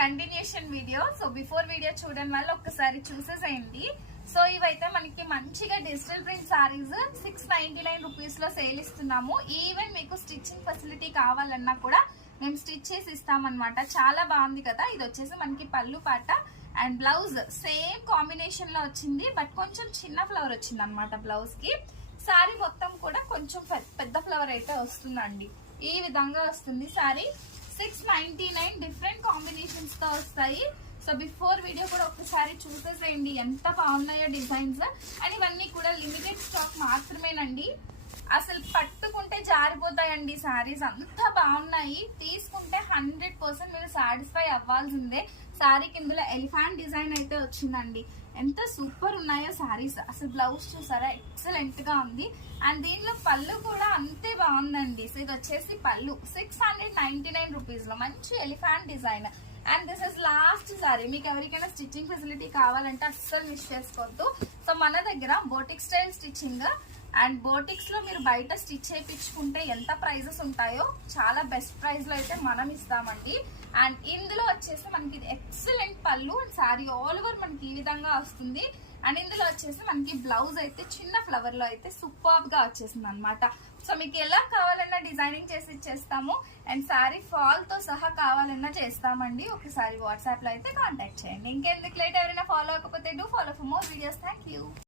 Continuation video. So before video చూడడం వల్ల ఒక్కసారి చూసేసేయండి. సో ఇవైతే మనకి మంచిగా డిజిటల్ ప్రింట్ సారీస్ 699 రూపీస్ లో సేల్ ఇస్తున్నాము. ఈవెన్ మీకు స్టిచ్చింగ్ ఫెసిలిటీ కావాలన్నా కూడా మేము స్టిచ్ చేసి ఇస్తామన్నమాట. చాలా బాగుంది కదా. ఇది వచ్చేసి మనకి పళ్ళు పాట అండ్ బ్లౌజ్ సేమ్ కాంబినేషన్ లో వచ్చింది, బట్ కొంచెం చిన్న ఫ్లవర్ వచ్చింది అనమాట బ్లౌజ్ కి. సారీ మొత్తం కూడా కొంచెం పెద్ద ఫ్లవర్ అయితే వస్తుందండి. ఈ విధంగా వస్తుంది సారీ. 699 డిఫరెంట్ కాంబినేషన్స్ తో వస్తాయి. సో బిఫోర్ వీడియో కూడా ఒకసారి చూసేసేయండి ఎంత బాగున్నాయో డిజైన్స్. అండ్ ఇవన్నీ కూడా లిమిటెడ్ స్టాక్ మాత్రమేనండి. అసలు పట్టుకుంటే జారిపోతాయండి సారీస్, అంత బాగున్నాయి. తీసుకుంటే 100% మీరు సాటిస్ఫై అవ్వాల్సిందే. సారీ కిందలో ఎలిఫెంట్ డిజైన్ అయితే వచ్చిందండి. ఎంత సూపర్ ఉన్నాయో సారీస్. అసలు బ్లౌజ్ చూసారా, ఎక్సలెంట్ గా ఉంది. అండ్ దీనిలో పళ్ళు కూడా అంతే బాగుందండి. సో ఇది వచ్చేసి పళ్ళు 699 రూపీస్ లో మంచి elephant design. And this is last sorry. మీకు ఎవరికైనా స్టిచ్చింగ్ ఫెసిలిటీ కావాలంటే అస్సలు మిస్ చేసుకోవద్దు. సో మన దగ్గర boutique style stitching and boutiques లో మీరు బయట స్టిచ్ చేయించుకుంటే ఎంత ప్రైజెస్ ఉంటాయో చాలా బెస్ట్ ప్రైస్ లో అయితే మనం ఇస్తామండి. అండ్ ఇందులో వచ్చేసి మనకి ఇది ఎక్సలెంట్ పళ్ళు అండ్ సారీ ఆల్ ఓవర్ మనకి ఈ విధంగా వస్తుంది. అండ్ ఇందులో వచ్చేసి మనకి బ్లౌజ్ అయితే చిన్న ఫ్లవర్ లో అయితే సూపర్ గా వచ్చేసింది అనమాట. సో మీకు ఎలా కావాలన్నా డిజైనింగ్ చేసి ఇచ్చేస్తాము. అండ్ సారీ ఫాల్ తో సహా కావాలన్నా చేస్తామండి. ఒకసారి వాట్సాప్ లో అయితే కాంటాక్ట్ చేయండి. ఇంకెందుకు లేట్, ఎవరైనా ఫాలో అవ్వకపోతే do follow for more videos. Thank you.